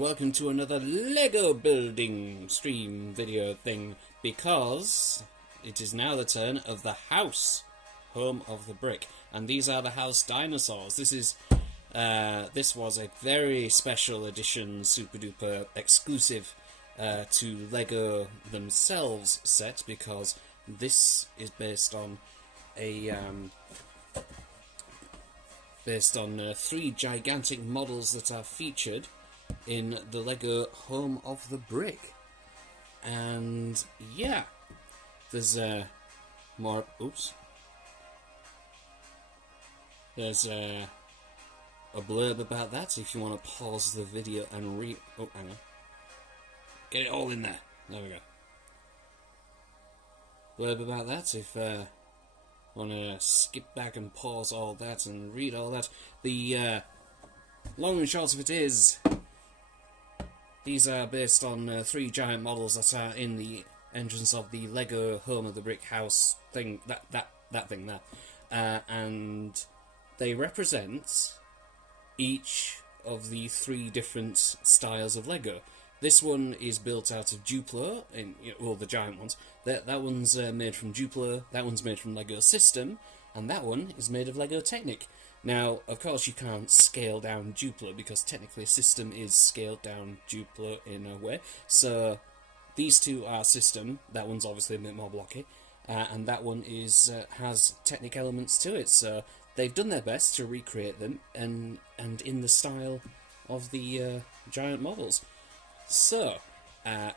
welcome to another Lego building stream video thing, because it is now the turn of the house, home of the brick, and these are the house dinosaurs. This was a very special edition, super duper exclusive to Lego themselves set, because this is based on a three gigantic models that are featured in the Lego Home of the Brick. And yeah, there's more. Oops. There's a blurb about that if you want to pause the video and read. Oh, hang on. Get it all in there. There we go. Blurb about that if want to skip back and pause all that and read all that. The long and short of it is, these are based on three giant models that are in the entrance of the Lego Home of the Brick house thing. That thing there, and they represent each of the three different styles of Lego. This one is built out of Duplo, well, the giant ones. That one's made from Duplo, that one's made from Lego System, and that one is made of Lego Technic. Now, of course, you can't scale down Duplo, because technically System is scaled down Duplo in a way. So, these two are System, that one's obviously a bit more blocky, and that one has Technic elements to it. So, they've done their best to recreate them, and in the style of the giant models. So, as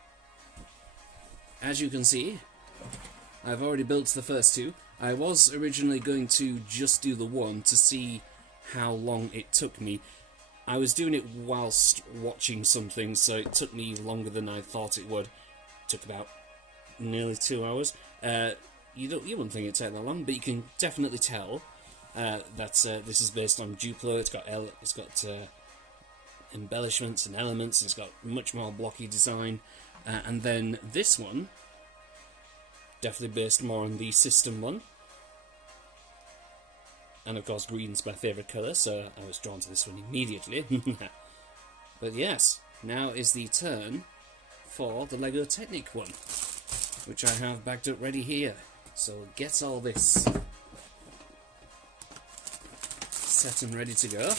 you can see, I've already built the first two. I was originally going to just do the one to see how long it took me. I was doing it whilst watching something, so it took me longer than I thought it would. It took about nearly 2 hours. You wouldn't think it'd take that long, but you can definitely tell that this is based on Duplo. It's got embellishments and elements, and it's got much more blocky design, and then this one definitely based more on the System one, and of course green's my favourite colour, so I was drawn to this one immediately. But yes, now is the turn for the Lego Technic one, which I have backed up ready here. So get all this set and ready to go.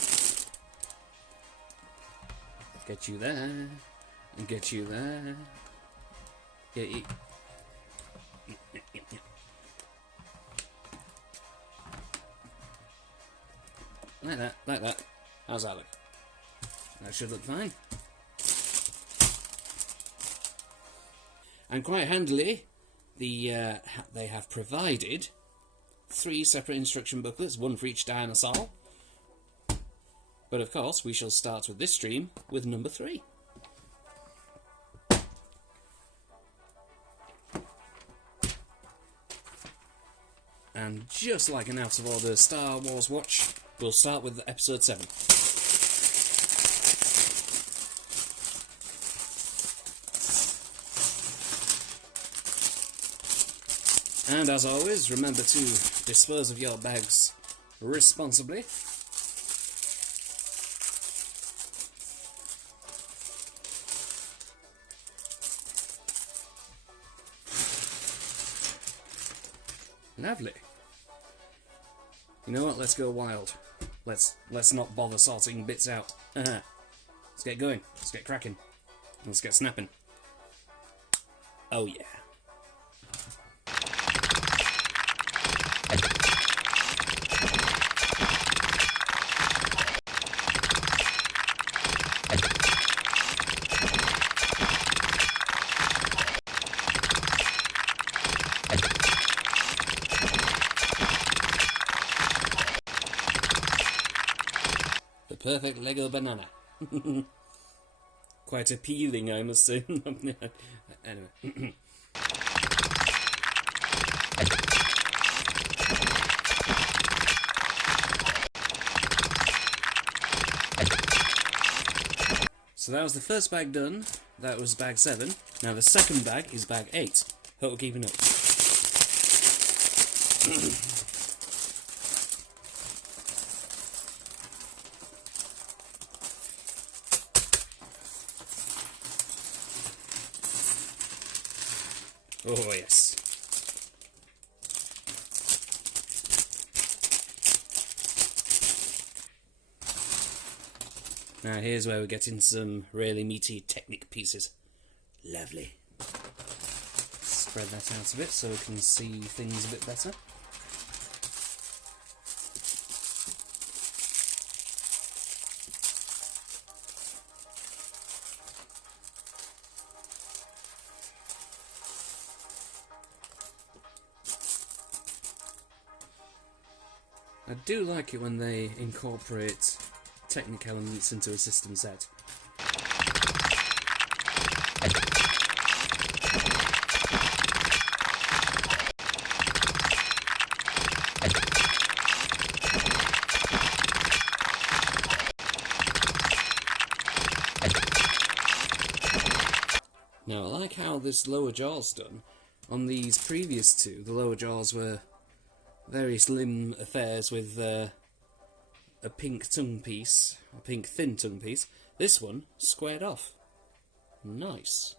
Get you there, and get you there. Get you. Like that. How's that look? That should look fine. And quite handily, they have provided 3 separate instruction booklets, one for each dinosaur. But of course, we shall start with this stream with number 3. And just like an out-of-order Star Wars watch, we'll start with episode 7. And as always, remember to dispose of your bags responsibly. Lovely. You know what? Let's go wild. Let's not bother sorting bits out. Let's get going. Let's get cracking. Let's get snapping. Oh yeah. Perfect Lego banana. Quite appealing, I must say. Anyway. So that was the first bag done. That was bag 7. Now the second bag is bag 8. Hope we're keeping up. Oh yes. Now here's where we get into some really meaty Technic pieces. Lovely. Spread that out a bit so we can see things a bit better. I do like it when they incorporate Technic elements into a system set. Now I like how this lower jaw's done. On these previous two, the lower jaws were very slim affairs with a pink tongue piece, a pink thin tongue piece. This one, squared off. Nice.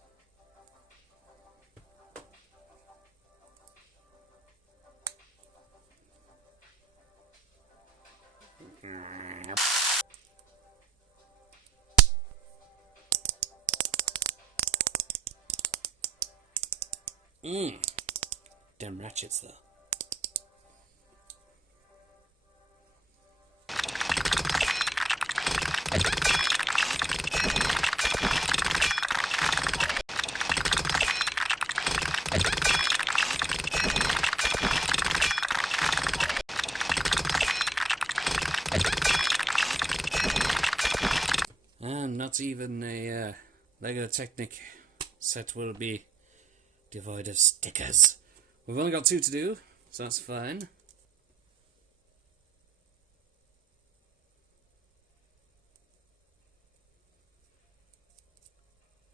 Damn ratchets though. And not even a Lego Technic set will be devoid of stickers. We've only got 2 to do, so that's fine.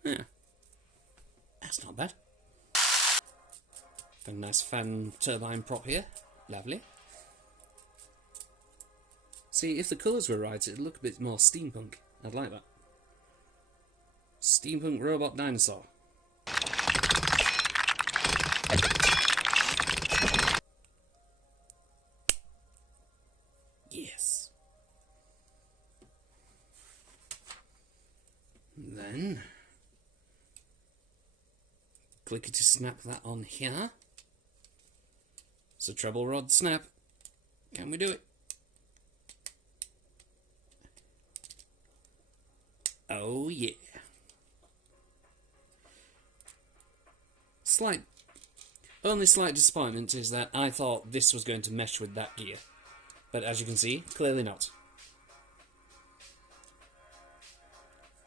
Yeah, that's not bad. Got a nice fan turbine prop here. Lovely. See, if the colours were right, it'd look a bit more steampunk. I'd like that. Steampunk robot dinosaur. Yes. Then clicky to snap that on here. It's a treble rod snap. Can we do it? Oh yeah. Only slight disappointment is that I thought this was going to mesh with that gear. But as you can see, clearly not.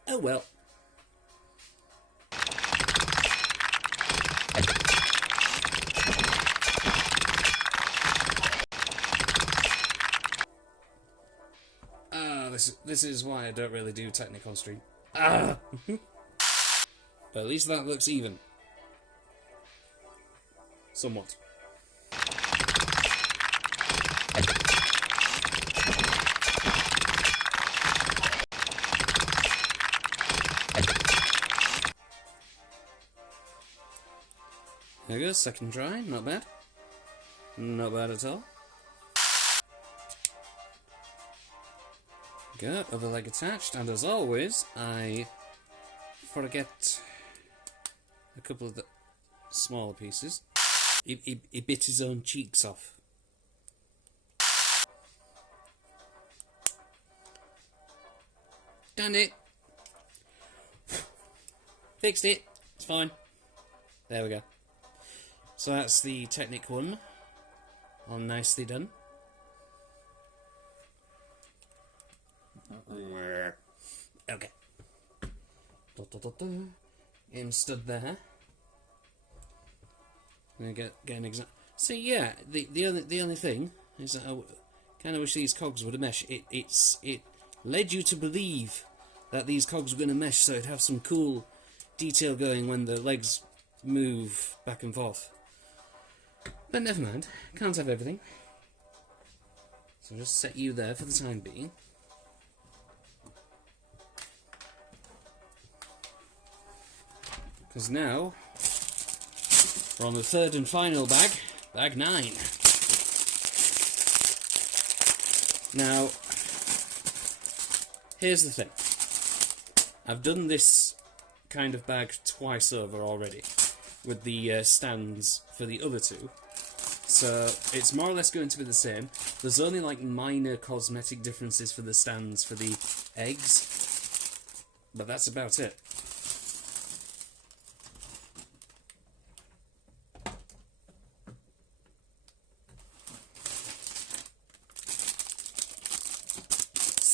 Oh well. This is why I don't really do Technic on stream. But at least that looks even. Somewhat. There we go, second try, not bad. Not bad at all. Good, other leg attached, and as always, I forget a couple of the smaller pieces. He bit his own cheeks off. Done it! Fixed it! It's fine. There we go. So that's the Technic one. All nicely done. Okay. Him stood there. I'm gonna get an example. See, yeah, the only thing is that I kind of wish these cogs would have meshed. It led you to believe that these cogs were going to mesh, so it'd have some cool detail going when the legs move back and forth. But never mind, can't have everything. So I'll just set you there for the time being. Because now We're on the third and final bag, bag 9. Now, here's the thing. I've done this kind of bag twice over already, with the stands for the other two. So, it's more or less going to be the same. There's only like minor cosmetic differences for the stands for the eggs, but that's about it.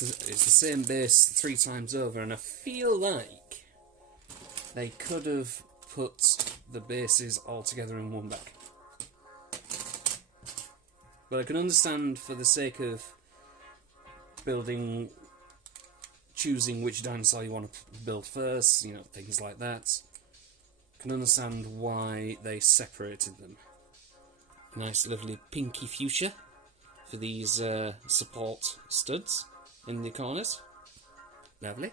It's the same base 3 times over, and I feel like they could have put the bases all together in one bag. But I can understand, for the sake of choosing which dinosaur you want to build first, you know, things like that. I can understand why they separated them. Nice lovely pinky fuchsia for these support studs in the corners. Lovely.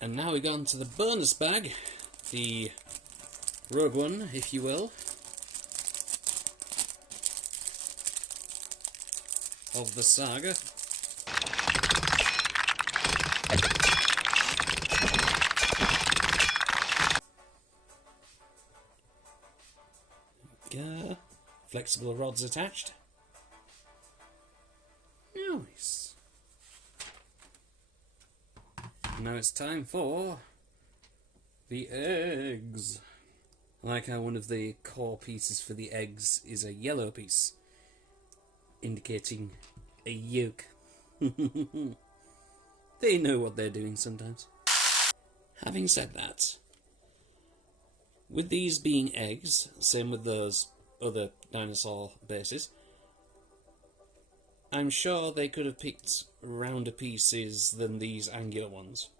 And now we go on to the bonus bag, the rogue one, if you will, of the saga. Flexible rods attached. Nice. Now it's time for the eggs. I like how one of the core pieces for the eggs is a yellow piece, indicating a yolk. They know what they're doing sometimes. Having said that, with these being eggs, same with those other dinosaur bases, I'm sure they could have picked rounder pieces than these angular ones,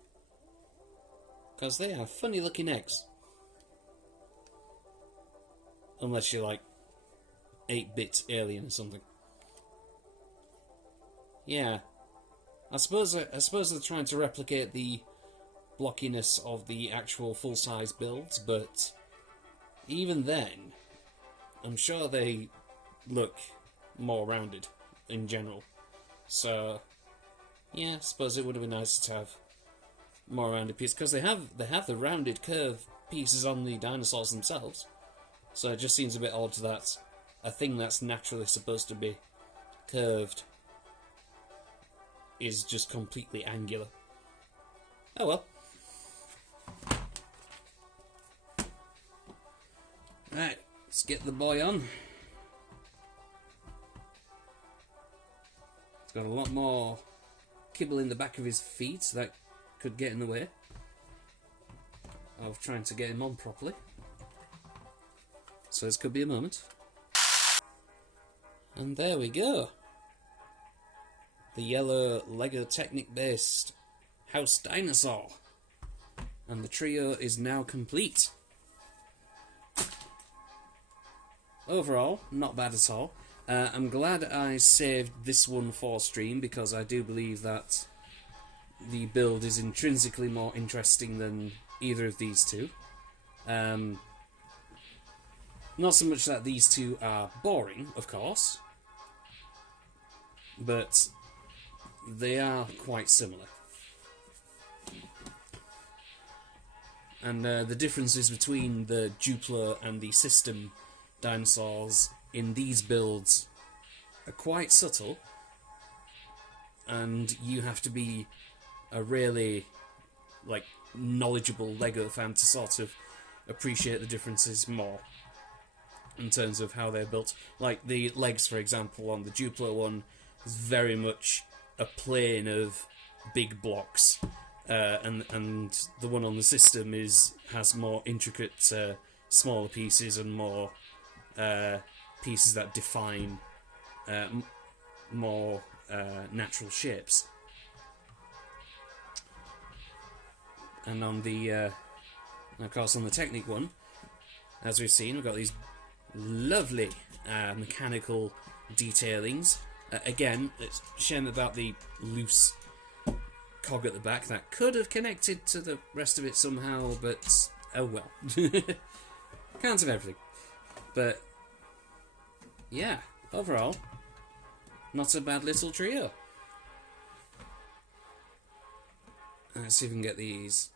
because they are funny looking eggs. Unless you're like 8-bit alien or something. Yeah, I suppose they're trying to replicate the blockiness of the actual full-size builds, but even then, I'm sure they look more rounded in general. So, yeah, I suppose it would have been nice to have more rounded pieces, because they have the rounded curved pieces on the dinosaurs themselves. So it just seems a bit odd that a thing that's naturally supposed to be curved is just completely angular. Oh well. Right, let's get the boy on. He's got a lot more kibble in the back of his feet, so that could get in the way of trying to get him on properly. So this could be a moment. And there we go. The yellow Lego Technic based House Dinosaur. And the trio is now complete. Overall, not bad at all. I'm glad I saved this one for stream, because I do believe that the build is intrinsically more interesting than either of these two. Not so much that these two are boring, of course, but they are quite similar. And the differences between the Duplo and the system dinosaurs in these builds are quite subtle, and you have to be a really knowledgeable Lego fan to sort of appreciate the differences more in terms of how they're built. Like the legs, for example, on the Duplo one is very much a plane of big blocks, and the one on the system has more intricate smaller pieces and more pieces that define more natural shapes. And on the of course on the Technic one, as we've seen, we've got these lovely mechanical detailings. Again, it's a shame about the loose cog at the back. That could have connected to the rest of it somehow, but oh well. Can't have everything. But yeah, overall, not a bad little trio. Let's see if we can get these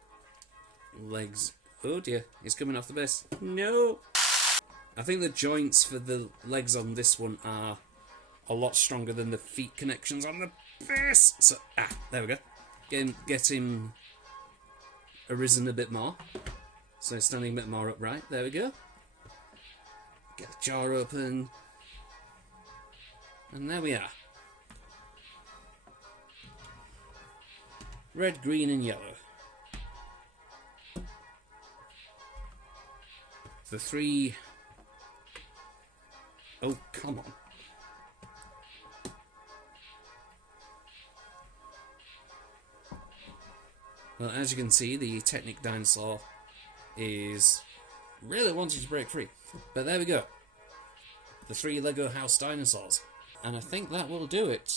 legs. Oh dear, he's coming off the base. No! I think the joints for the legs on this one are a lot stronger than the feet connections on the base. So, there we go. Get him arisen a bit more. So standing a bit more upright. There we go. Get the jaw open. And there we are. Red, green and yellow. The three... Oh, come on. Well, as you can see, the Technic dinosaur is really wanting to break free. But there we go. The 3 Lego house dinosaurs. And I think that will do it.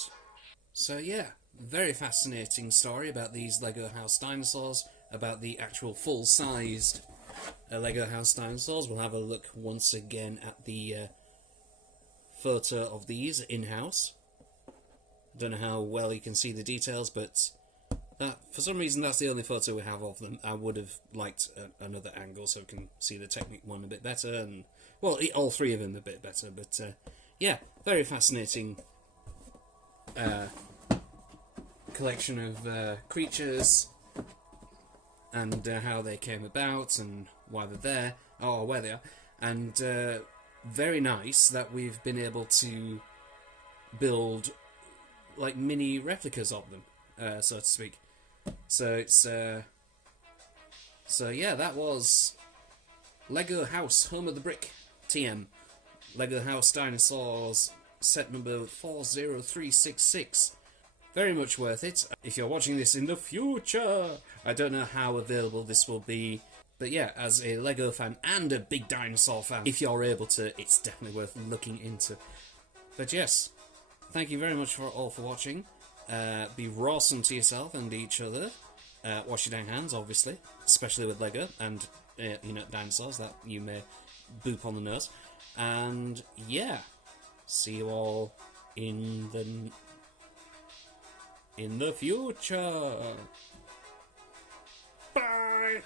So yeah, very fascinating story about these Lego house dinosaurs, about the actual full-sized Lego house dinosaurs. We'll have a look once again at the photo of these in-house. Don't know how well you can see the details, but for some reason that's the only photo we have of them. I would have liked another angle so we can see the Technic one a bit better, and well, all 3 of them a bit better. But yeah, very fascinating collection of creatures, and how they came about and why they're there, or where they are, and very nice that we've been able to build like mini replicas of them, so to speak. So it's so yeah, that was Lego House Home of the Brick TM Lego House Dinosaurs set number 40366. Very much worth it. If you're watching this in the future, I don't know how available this will be, but yeah, as a Lego fan and a big dinosaur fan, if you're able to, it's definitely worth looking into. But yes, thank you very much for watching. Be rawsome to yourself and each other. Wash your dang hands, obviously, especially with Lego and dinosaurs that you may boop on the nose. And yeah, see you all in the future. Bye.